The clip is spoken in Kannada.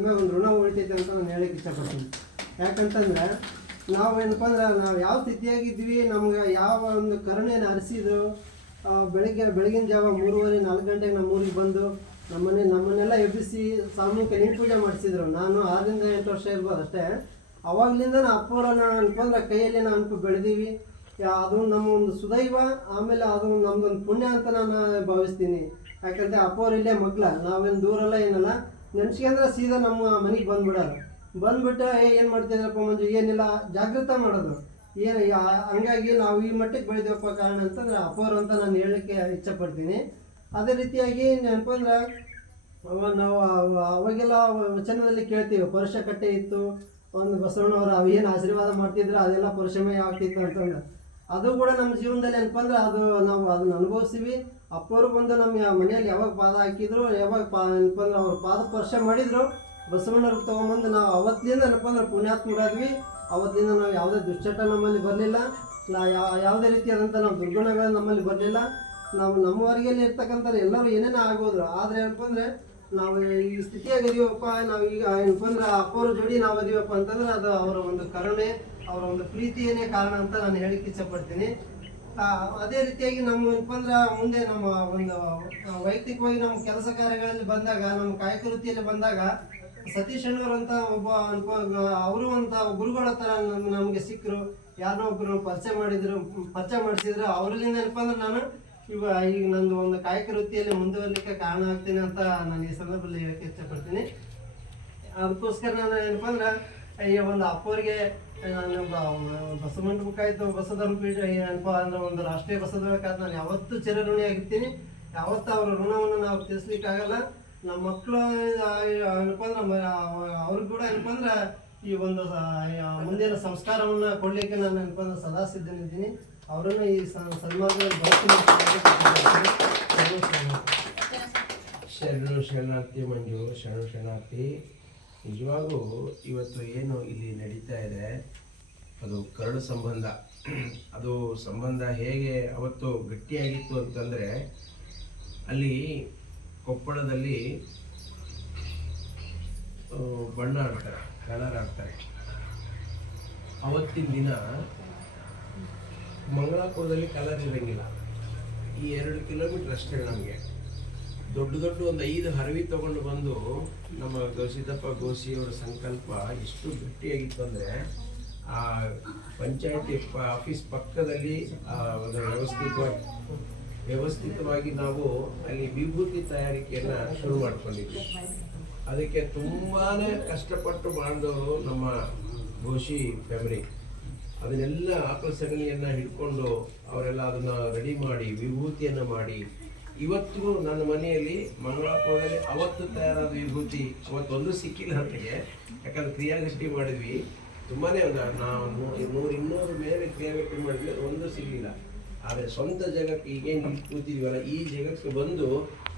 ಮೇಲೆ ಒಂದು ಋಣ ಉಳಿತೈತೆ ಅಂತ ನಾನು ಹೇಳಕ್ಕೆ ಇಷ್ಟಪಡ್ತೀನಿ. ಯಾಕಂತಂದ್ರೆ ನಾವು ಏನಪ್ಪ ಅಂದ್ರೆ, ನಾವು ಯಾವ ಸ್ಥಿತಿಯಾಗಿದ್ವಿ ನಮ್ಗೆ ಯಾವ ಒಂದು ಕರುಣೆನ ಹರಿಸಿದ್ರು ಬೆಳಗ್ಗೆ, ಬೆಳಗಿನ ಜಾವ ಮೂರುವರೆ, ನಾಲ್ಕು ಗಂಟೆಗೆ ನಮ್ಮ ಊರಿಗೆ ಬಂದು ನಮ್ಮನೆ, ನಮ್ಮನ್ನೆಲ್ಲ ಎಬ್ಬಿಸಿ ಸಾಮೂಹಿಕ ನೀರು ಪೂಜೆ ಮಾಡಿಸಿದ್ರು. ನಾನು ಆರರಿಂದ ಎಂಟು ವರ್ಷ ಇರ್ಬೋದು ಅಷ್ಟೇ. ಅವಾಗ್ಲಿಂದ ನಾ ಅಪ್ಪವ್ರನ್ನ ಅನ್ಕೊಂಡ್ರೆ ಕೈಯಲ್ಲಿ ನಾವು ಬೆಳೆದೀವಿ. ಅದು ನಮ್ಮ ಒಂದು ಸುದೈವ, ಆಮೇಲೆ ಅದು ನಮ್ದೊಂದು ಪುಣ್ಯ ಅಂತ ನಾನು ಭಾವಿಸ್ತೀನಿ. ಯಾಕಂದ್ರೆ ಅಪ್ಪವ್ರು ಇಲ್ಲೇ ಮಗ್ಲ ನಾವೇನು ದೂರಲ್ಲ ಏನಲ್ಲ. ನೆನ್ಸ್ಕೊಂಡ್ರೆ ಸೀದಾ ನಮ್ಮ ಮನೆಗೆ ಬಂದ್ಬಿಡೋದು. ಬಂದ್ಬಿಟ್ಟು, ಏ, ಏನು ಮಾಡ್ತಿದ್ರಪ್ಪ ಮಂಜು? ಏನಿಲ್ಲ ಜಾಗೃತ ಮಾಡೋದು. ಏನು ಹಂಗಾಗಿ ನಾವು ಈ ಮಟ್ಟಕ್ಕೆ ಬೆಳೆದೇವಪ್ಪ ಕಾರಣ ಅಂತಂದ್ರೆ ಅಪ್ಪವ್ರು ಅಂತ ನಾನು ಹೇಳಕ್ಕೆ ಇಚ್ಛಪಡ್ತೀನಿ ಅದೇ ರೀತಿಯಾಗಿ ನೆನಪಂದ್ರೆ ನಾವು, ಅವ- ಅವಾಗೆಲ್ಲ ವಚನದಲ್ಲಿ ಕೇಳ್ತೀವಿ. ಪರುಷ ಕಟ್ಟೆ ಇತ್ತು, ಒಂದು ಬಸವಣ್ಣವ್ರು ಅವು ಏನು ಆಶೀರ್ವಾದ ಮಾಡ್ತಿದ್ರು, ಅದೆಲ್ಲ ಪರುಷಮಯ ಆಗ್ತಿತ್ತು ಅಂತಂದ್ರೆ ಅದು ಕೂಡ ನಮ್ಮ ಜೀವನದಲ್ಲಿ ಏನಪ್ಪ ಅಂದ್ರೆ ಅದು ನಾವು ಅದನ್ನ ಅನುಭವಿಸ್ತೀವಿ. ಅಪ್ಪವ್ರು ಬಂದು ನಮ್ಮ ಮನೆಯಲ್ಲಿ ಯಾವಾಗ ಪಾದ ಹಾಕಿದ್ರು, ಯಾವಾಗ ಪಾ ಏನಪ್ಪಂದ್ರೆ ಅವ್ರು ಪಾದ ಸ್ಪರ್ಶ ಮಾಡಿದ್ರು. ಬಸವಣ್ಣವ್ರು ತೊಗೊಂಬಂದು ನಾವು ಅವತ್ತಿಂದ ಏನಪ್ಪ ಅಂದ್ರೆ ಪುಣ್ಯಾತ್ಮರಾದ್ವಿ ಅವತ್ತಿಂದ ನಾವು ಯಾವುದೇ ದುಶ್ಚಟ ನಮ್ಮಲ್ಲಿ ಬರಲಿಲ್ಲ. ನಾ ಯಾವುದೇ ರೀತಿಯಾದಂಥ ನಾವು ದುರ್ಗುಣಗಳು ನಮ್ಮಲ್ಲಿ ಬರಲಿಲ್ಲ. ನಾವು ನಮ್ಮ ಇರ್ತಕ್ಕಂಥ ಎಲ್ಲರೂ ಏನೇನೋ ಆಗೋದ್ರು ಆದರೆ ಏನಪ್ಪ ಅಂದ್ರೆ ನಾವು ಈ ಸ್ಥಿತಿಯಾಗಿ ಇದೀವಪ್ಪ, ನಾವು ಈಗ ಏನಪ್ಪ ಅಂದ್ರೆ ಅಪ್ಪವ್ರ ಜೋಡಿ ನಾವು ಅದೀವಪ್ಪ ಅಂತಂದ್ರೆ ಅದು ಅವರ ಒಂದು ಕರುಣೆ, ಅವರ ಒಂದು ಪ್ರೀತಿಯೇನೇ ಕಾರಣ ಅಂತ ನಾನು ಹೇಳಕ್ಕೆ ಇಷ್ಟಪಡ್ತೀನಿ. ಅದೇ ರೀತಿಯಾಗಿ ನಮ್ಮ ಏನಪ್ಪ ಅಂದ್ರೆ ಮುಂದೆ ನಮ್ಮ ಒಂದು ವೈಯಕ್ತಿಕವಾಗಿ ನಮ್ಮ ಕೆಲಸ ಕಾರ್ಯಗಳಲ್ಲಿ ಬಂದಾಗ, ನಮ್ಮ ಕಾಯಕ ವೃತ್ತಿಯಲ್ಲಿ ಬಂದಾಗ, ಸತೀಶ್ ಅಂತ ಒಬ್ಬ ಅನ್ಕೋ, ಅವರು ಅಂತ ಗುರುಗಳ ಥರ ನಮಗೆ ನಮ್ಗೆ ಸಿಕ್ಕರು. ಯಾರನ್ನೋ ಒಬ್ಬರು ಪರಿಚಯ ಮಾಡಿದ್ರು, ಪರಿಚಯ ಮಾಡಿಸಿದ್ರು. ಅವರಿಂದ ಏನಪ್ಪ ಅಂದ್ರೆ ನಾನು ಇವ, ಈಗ ನಂದು ಒಂದು ಕಾಯಕ ವೃತ್ತಿಯಲ್ಲಿ ಮುಂದುವರಲಿಕ್ಕೆ ಕಾರಣ ಆಗ್ತೀನಿ ಅಂತ ನಾನು ಈ ಸಂದರ್ಭದಲ್ಲಿ ಹೇಳಕ್ಕೆ ಇಷ್ಟಪಡ್ತೀನಿ. ಅದಕ್ಕೋಸ್ಕರ ನಾನು ಏನಪ್ಪ ಅಂದ್ರೆ ಈ ಒಂದು ಅಪ್ಪವ್ರಿಗೆ ನಾನು ಬ- ಬಸಧರ್ಮ ಪೀಠ ಏನಪ್ಪ ಅಂದ್ರೆ ಒಂದು ರಾಷ್ಟ್ರೀಯ ಬಸದಕ್ಕಾದ ನಾನು ಯಾವತ್ತೂ ಚಿರಋಣಿ ಆಗಿರ್ತೀನಿ. ಯಾವತ್ತೂ ಅವ್ರ ಋಣವನ್ನು ನಾವು ತೀರ್ಸ್ಲಿಕ್ಕಾಗಲ್ಲ ನಮ್ಮ ಮಕ್ಕಳು ಏನಪ್ಪ ಅಂದ್ರೆ ಅವ್ರಿಗೆ ಕೂಡ ಏನಪ್ಪ ಅಂದ್ರೆ, ಈ ಒಂದು ಮುಂದಿನ ಸಂಸ್ಕಾರವನ್ನು ಕೊಡ್ಲಿಕ್ಕೆ ನಾನು ಏನಪ್ಪ ಅಂದ್ರೆ ಸದಾ ಸಿದ್ಧನಿದ್ದೀನಿ. ಅವರನ್ನು ಈ ಸ- ಸನ್ಮಾರ್ಗದಲ್ಲಿ ಬಳಸ್ತೀನಿ ಅಂತ ಹೇಳಕ್ಕೆ ಇಷ್ಟಪಡ್ತೀನಿ. ಶರಣು ಶರಣಾರ್ಥಿ ಮಂಜು, ಶರಣು ಶರಣಾರ್ಥಿ. ನಿಜವಾಗೂ ಇವತ್ತು ಏನು ಇಲ್ಲಿ ನಡೀತಾ ಇದೆ, ಅದು ಕರಡು ಸಂಬಂಧ. ಅದು ಸಂಬಂಧ ಹೇಗೆ ಅವತ್ತು ಗಟ್ಟಿಯಾಗಿತ್ತು ಅಂತಂದರೆ, ಅಲ್ಲಿ ಕೊಪ್ಪಳದಲ್ಲಿ ಬಣ್ಣ ಆಡ್ತಾರೆ ಕಲರ್ ಆಡ್ತಾರೆ ಅವತ್ತಿನ ದಿನ ಮಂಗಳಾಪುರದಲ್ಲಿ ಕಲರ್ ಇರೋಂಗಿಲ್ಲ. ಈ ಎರಡು ಕಿಲೋಮೀಟರ್ ಅಷ್ಟೇ ನಮಗೆ. ದೊಡ್ಡ ದೊಡ್ಡ ಒಂದು ಐದು ಹರವಿ ತಗೊಂಡು ಬಂದು ನಮ್ಮ ಗವಿಸಿದ್ದಪ್ಪ ಗೋಸಿಯವರ ಸಂಕಲ್ಪ ಎಷ್ಟು ಗಟ್ಟಿಯಾಗಿತ್ತು ಅಂದರೆ ಆ ಪಂಚಾಯತಿ ಆಫೀಸ್ ಪಕ್ಕದಲ್ಲಿ ಒಂದು ವ್ಯವಸ್ಥಿತವಾಗಿ ವ್ಯವಸ್ಥಿತವಾಗಿ ನಾವು ಅಲ್ಲಿ ವಿಭೂತಿ ತಯಾರಿಕೆಯನ್ನು ಶುರು ಮಾಡ್ಕೊಂಡಿದ್ವಿ. ಅದಕ್ಕೆ ತುಂಬಾ ಕಷ್ಟಪಟ್ಟು ಮಾಡಿದವರು ನಮ್ಮ ಗೋಶಿ ಫ್ಯಾಮಿಲಿ ಅದನ್ನೆಲ್ಲ ಆಕಳ ಸಗಣಿಯನ್ನು ಹಿಡ್ಕೊಂಡು ಅವರೆಲ್ಲ ಅದನ್ನು ರೆಡಿ ಮಾಡಿ, ವಿಭೂತಿಯನ್ನು ಮಾಡಿ ಇವತ್ತಿಗೂ ನನ್ನ ಮನೆಯಲ್ಲಿ ಮಂಗಳಾಪುರದಲ್ಲಿ ಅವತ್ತು ತಯಾರಾದ ವಿಭೂತಿ ಅವತ್ತೊಂದು ಸಿಕ್ಕಿಲ್ಲ ನನಗೆ. ಯಾಕಂದ್ರೆ ಕ್ರಿಯಾಗಟ್ಟಿ ಮಾಡಿದ್ವಿ. ತುಂಬಾ ಒಂದು ನಾವು ನೂರು, ಇನ್ನೂರು ಮೇಲೆ ಕ್ರಿಯಾಗಟ್ಟಿ ಮಾಡಿದ್ವಿ, ಒಂದು ಸಿಗಲಿಲ್ಲ. ಆದರೆ ಸ್ವಂತ ಜಾಗಕ್ಕೆ ಈಗೇನು ಕೂತಿದ್ವಲ್ಲ ಈ ಜಾಗಕ್ಕೆ ಬಂದು